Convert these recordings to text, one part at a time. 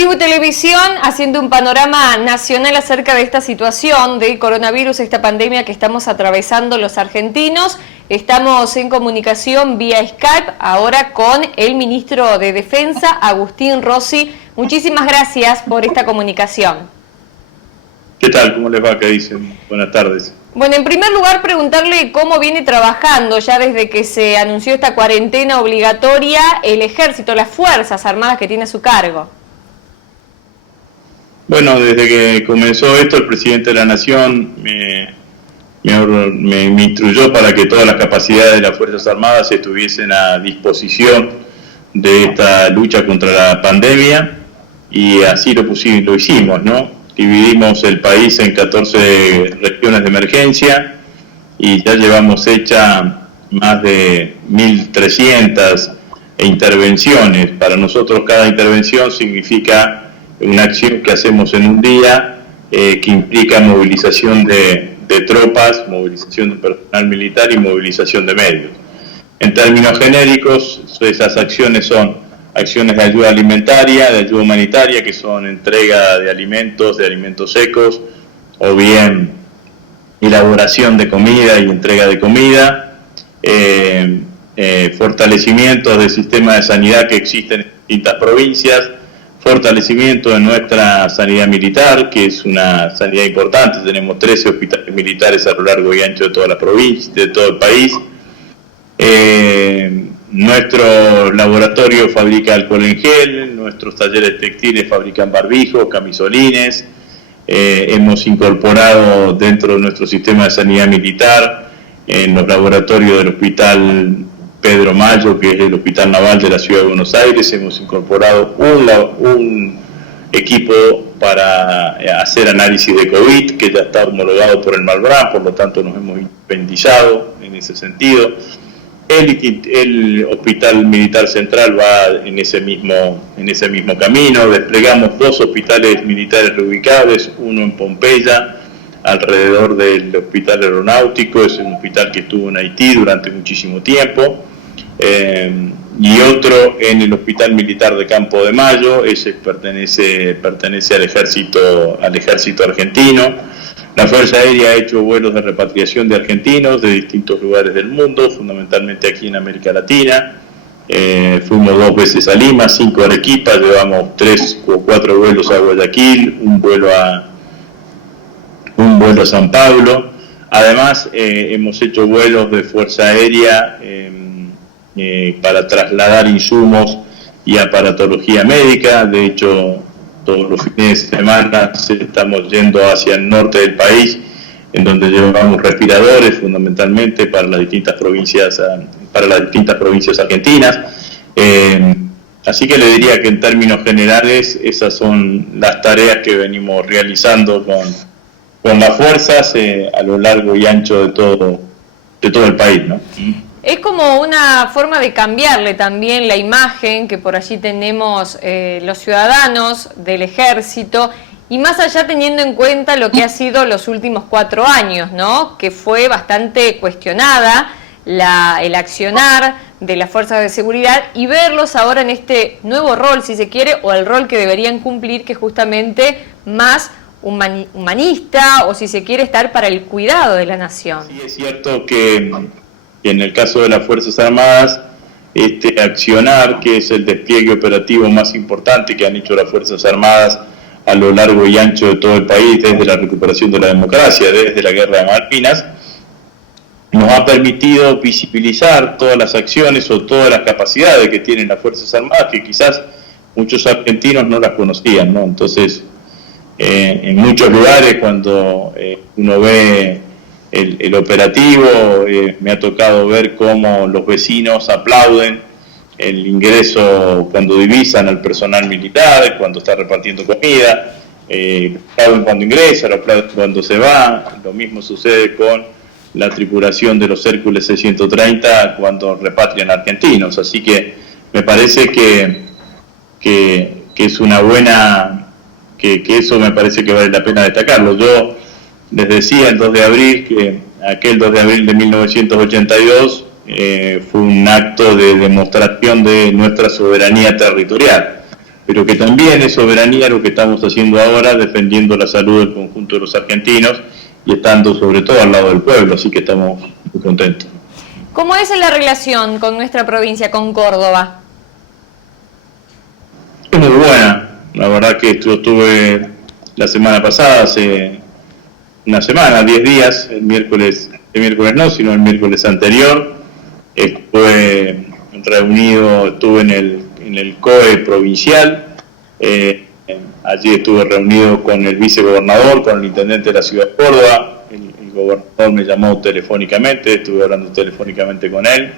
Tribu Televisión haciendo un panorama nacional acerca de esta situación de coronavirus, esta pandemia que estamos atravesando los argentinos. Estamos en comunicación vía Skype ahora con el ministro de Defensa, Agustín Rossi. Muchísimas gracias por esta comunicación. ¿Qué tal? ¿Cómo les va? ¿Qué dicen? Buenas tardes. Bueno, en primer lugar preguntarle cómo viene trabajando ya desde que se anunció esta cuarentena obligatoria el Ejército, las Fuerzas Armadas que tiene a su cargo. Bueno, desde que comenzó esto, el presidente de la Nación me instruyó para que todas las capacidades de las Fuerzas Armadas estuviesen a disposición de esta lucha contra la pandemia, y así lo hicimos, ¿no? Dividimos el país en 14 regiones de emergencia y ya llevamos hecha más de 1.300 intervenciones. Para nosotros cada intervención significa una acción que hacemos en un día, que implica movilización de tropas, movilización de personal militar y movilización de medios. En términos genéricos, esas acciones son acciones de ayuda alimentaria, de ayuda humanitaria, que son entrega de alimentos secos, o bien elaboración de comida y entrega de comida, fortalecimiento del sistema de sanidad que existe en distintas provincias, fortalecimiento de nuestra sanidad militar, que es una sanidad importante. Tenemos 13 hospitales militares a lo largo y ancho de toda la provincia, de todo el país. Nuestro laboratorio fabrica alcohol en gel, nuestros talleres textiles fabrican barbijos, camisolines. Hemos incorporado dentro de nuestro sistema de sanidad militar, en los laboratorios del Hospital Pedro Mayo, que es el Hospital Naval de la Ciudad de Buenos Aires, hemos incorporado un equipo para hacer análisis de COVID, que ya está homologado por el Malbrán, por lo tanto nos hemos independizado en ese sentido. El Hospital Militar Central va en ese mismo camino. Desplegamos 2 hospitales militares reubicados, uno en Pompeya, alrededor del Hospital Aeronáutico, es un hospital que estuvo en Haití durante muchísimo tiempo, y otro en el Hospital Militar de Campo de Mayo, ese pertenece al ejército argentino. La Fuerza Aérea ha hecho vuelos de repatriación de argentinos de distintos lugares del mundo, fundamentalmente aquí en América Latina. Fuimos 2 veces a Lima, 5 a Arequipa, llevamos 3 o 4 vuelos a Guayaquil, un vuelo a San Pablo. Además, hemos hecho vuelos de Fuerza Aérea para trasladar insumos y aparatología médica. De hecho, todos los fines de semana estamos yendo hacia el norte del país, en donde llevamos respiradores fundamentalmente para las distintas provincias argentinas. Así que le diría que en términos generales esas son las tareas que venimos realizando con las fuerzas a lo largo y ancho de todo el país, ¿no? Es como una forma de cambiarle también la imagen que por allí tenemos los ciudadanos del ejército, y más allá teniendo en cuenta lo que ha sido los últimos 4 años, ¿no? Que fue bastante cuestionada el accionar de las fuerzas de seguridad, y verlos ahora en este nuevo rol, si se quiere, o el rol que deberían cumplir, que es justamente más humanista, o si se quiere, estar para el cuidado de la nación. Sí, es cierto que en el caso de las Fuerzas Armadas, este accionar, que es el despliegue operativo más importante que han hecho las Fuerzas Armadas a lo largo y ancho de todo el país, desde la recuperación de la democracia, desde la Guerra de Malvinas, nos ha permitido visibilizar todas las acciones o todas las capacidades que tienen las Fuerzas Armadas, que quizás muchos argentinos no las conocían, ¿no? Entonces, en muchos lugares, cuando uno ve el operativo, me ha tocado ver cómo los vecinos aplauden el ingreso cuando divisan al personal militar, cuando está repartiendo comida, aplauden cuando ingresa, aplauden cuando se va. Lo mismo sucede con la tripulación de los Hércules C-130 cuando repatrian argentinos. Así que me parece que es una buena, que eso me parece que vale la pena destacarlo. Yo les decía el 2 de abril que aquel 2 de abril de 1982 fue un acto de demostración de nuestra soberanía territorial. pero que también es soberanía lo que estamos haciendo ahora, defendiendo la salud del conjunto de los argentinos y estando sobre todo al lado del pueblo, así que estamos muy contentos. ¿Cómo es la relación con nuestra provincia, con Córdoba? Es muy buena, la verdad que yo estuve la semana pasada, hace una semana, 10 días, el miércoles no, sino el miércoles anterior, estuve en el COE provincial, allí estuve reunido con el vicegobernador, con el intendente de la ciudad de Córdoba, el gobernador me llamó telefónicamente, estuve hablando telefónicamente con él.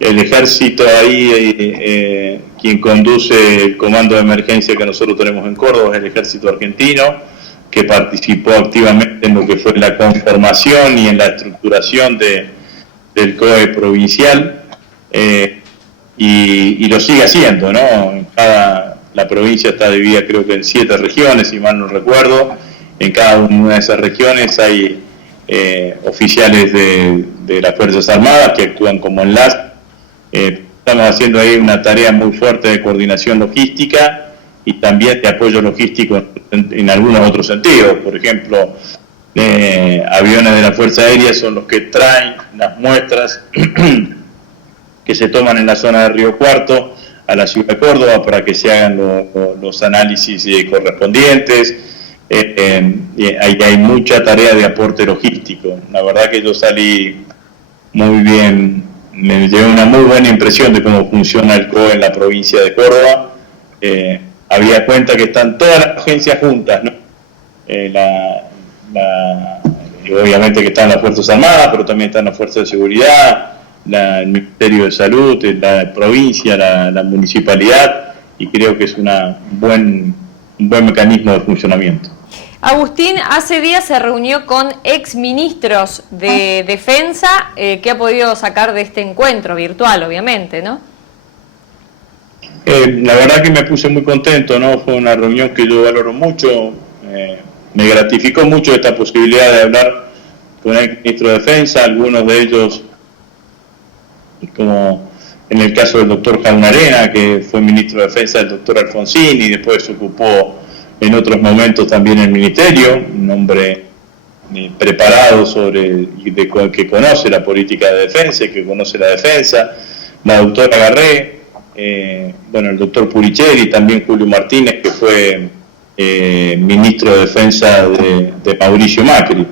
El ejército ahí, quien conduce el comando de emergencia que nosotros tenemos en Córdoba es el ejército argentino, que participó activamente en lo que fue la conformación y en la estructuración del COE provincial, y lo sigue haciendo, ¿no? La provincia está dividida creo que en 7 regiones, si mal no recuerdo. En cada una de esas regiones hay oficiales de las Fuerzas Armadas que actúan como enlace. Estamos haciendo ahí una tarea muy fuerte de coordinación logística y también de apoyo logístico en algunos otros sentidos. Por ejemplo, aviones de la Fuerza Aérea son los que traen las muestras que se toman en la zona de Río Cuarto a la ciudad de Córdoba para que se hagan los análisis correspondientes. Ahí hay mucha tarea de aporte logístico. La verdad que yo salí muy bien, me llevé una muy buena impresión de cómo funciona el COE en la provincia de Córdoba. Había cuenta que están todas las agencias juntas, ¿no? Obviamente que están las Fuerzas Armadas, pero también están las Fuerzas de Seguridad, el Ministerio de Salud, la provincia, la municipalidad, y creo que es un buen mecanismo de funcionamiento. Agustín, hace días se reunió con exministros de Defensa. ¿Qué ha podido sacar de este encuentro virtual, obviamente, no? La verdad que me puse muy contento, ¿no? Fue una reunión que yo valoro mucho. Me gratificó mucho esta posibilidad de hablar con el ministro de Defensa, algunos de ellos, como en el caso del doctor Jaunarena, que fue ministro de Defensa del doctor Alfonsín y después se ocupó en otros momentos también el ministerio, un hombre preparado que conoce la política de defensa, que conoce la defensa, la doctora Garré, el doctor Puricheri, también Julio Martínez, que fue ministro de Defensa de Mauricio Macri.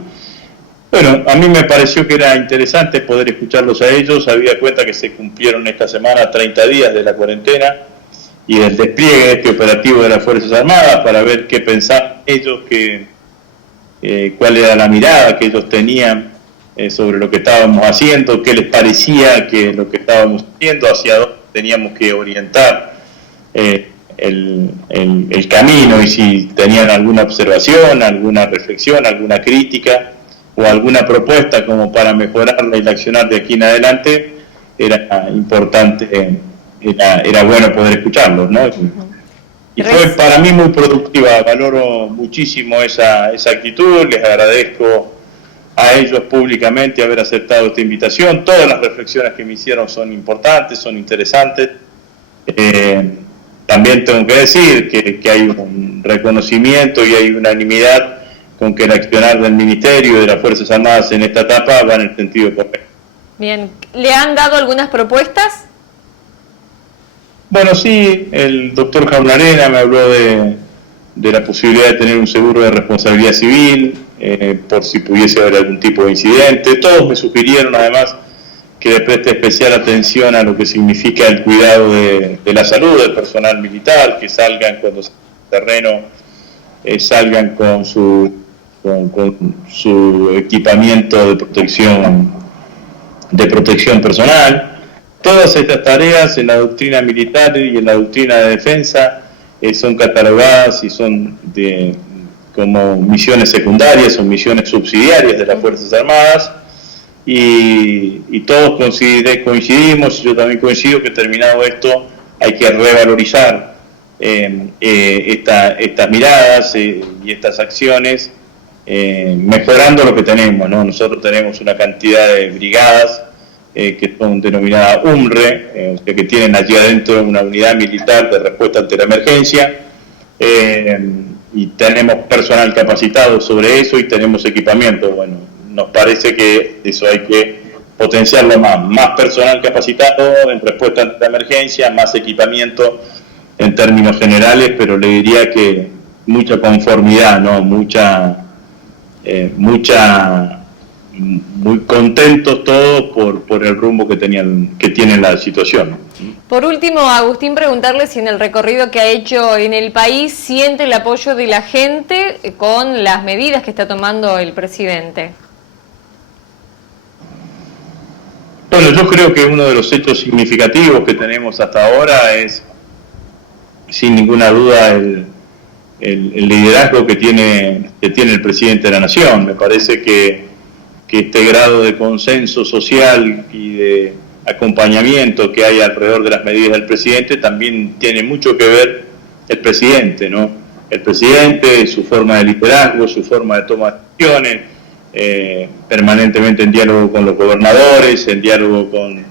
Bueno, a mí me pareció que era interesante poder escucharlos a ellos. Había cuenta que se cumplieron esta semana 30 días de la cuarentena y del despliegue de este operativo de las Fuerzas Armadas, para ver qué pensaban ellos, cuál era la mirada que ellos tenían sobre lo que estábamos haciendo, qué les parecía que lo que estábamos haciendo, hacia dónde teníamos que orientar el camino, y si tenían alguna observación, alguna reflexión, alguna crítica o alguna propuesta como para mejorarla y accionar de aquí en adelante. Era importante, era bueno poder escucharlos, ¿no? Y fue para mí muy productiva. Valoro muchísimo esa actitud. Les agradezco a ellos públicamente haber aceptado esta invitación. Todas las reflexiones que me hicieron son importantes, son interesantes. También tengo que decir que hay un reconocimiento y hay unanimidad con que el accionar del Ministerio y de las Fuerzas Armadas en esta etapa va en el sentido correcto. Bien, ¿le han dado algunas propuestas? Bueno, sí, el doctor Jaunarena me habló de la posibilidad de tener un seguro de responsabilidad civil, por si pudiese haber algún tipo de incidente. Todos me sugirieron además que le preste especial atención a lo que significa el cuidado de la salud del personal militar, que salgan cuando salgan al terreno, salgan con su equipamiento de protección personal. Todas estas tareas en la doctrina militar y en la doctrina de defensa son catalogadas y son como misiones secundarias o misiones subsidiarias de las Fuerzas Armadas, y todos coincidimos, y yo también coincido, que terminado esto hay que revalorizar estas miradas y estas acciones, mejorando lo que tenemos, ¿no? Nosotros tenemos una cantidad de brigadas que son denominadas UMRE, que tienen allí adentro una unidad militar de respuesta ante la emergencia, y tenemos personal capacitado sobre eso y tenemos equipamiento. Bueno, nos parece que eso hay que potenciarlo más personal capacitado en respuesta ante la emergencia, más equipamiento en términos generales, pero le diría que mucha conformidad, ¿no? Muy contentos todos por el rumbo que tiene la situación. Por último, Agustín, preguntarle si en el recorrido que ha hecho en el país siente el apoyo de la gente con las medidas que está tomando el presidente. Bueno, yo creo que uno de los hechos significativos que tenemos hasta ahora es, sin ninguna duda, el liderazgo que tiene el presidente de la Nación. Me parece que este grado de consenso social y de acompañamiento que hay alrededor de las medidas del presidente también tiene mucho que ver el presidente, ¿no? El presidente, su forma de liderazgo, su forma de toma de decisiones, permanentemente en diálogo con los gobernadores, en diálogo con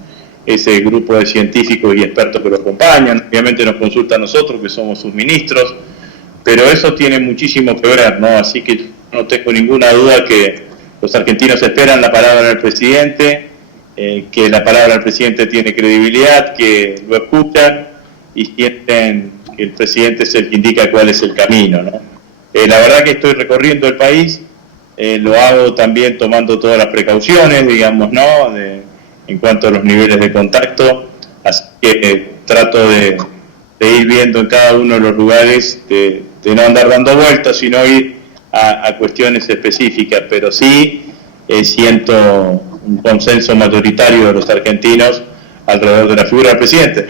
ese grupo de científicos y expertos que lo acompañan. Obviamente nos consulta a nosotros, que somos sus ministros, pero eso tiene muchísimo que ver, ¿no? Así que no tengo ninguna duda que los argentinos esperan la palabra del presidente, que la palabra del presidente tiene credibilidad, que lo escuchan y sienten que el presidente es el que indica cuál es el camino, ¿no? La verdad que estoy recorriendo el país, lo hago también tomando todas las precauciones, digamos, ¿no? En cuanto a los niveles de contacto, así que trato de ir viendo en cada uno de los lugares, de no andar dando vueltas, sino ir a cuestiones específicas, pero sí siento un consenso mayoritario de los argentinos alrededor de la figura del presidente.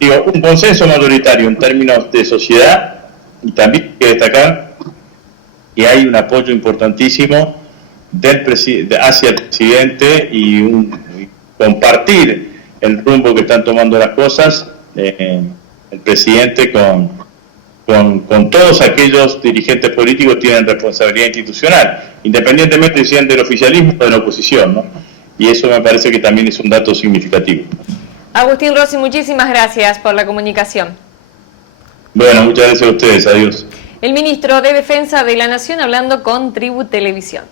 Digo, un consenso mayoritario en términos de sociedad, y también hay que destacar que hay un apoyo importantísimo hacia el presidente y compartir el rumbo que están tomando las cosas, el presidente con todos aquellos dirigentes políticos tienen responsabilidad institucional, independientemente si sean del oficialismo o de la oposición, ¿no? Y eso me parece que también es un dato significativo. Agustín Rossi, muchísimas gracias por la comunicación. Bueno, muchas gracias a ustedes, adiós. El ministro de Defensa de la Nación hablando con Tribu Televisión.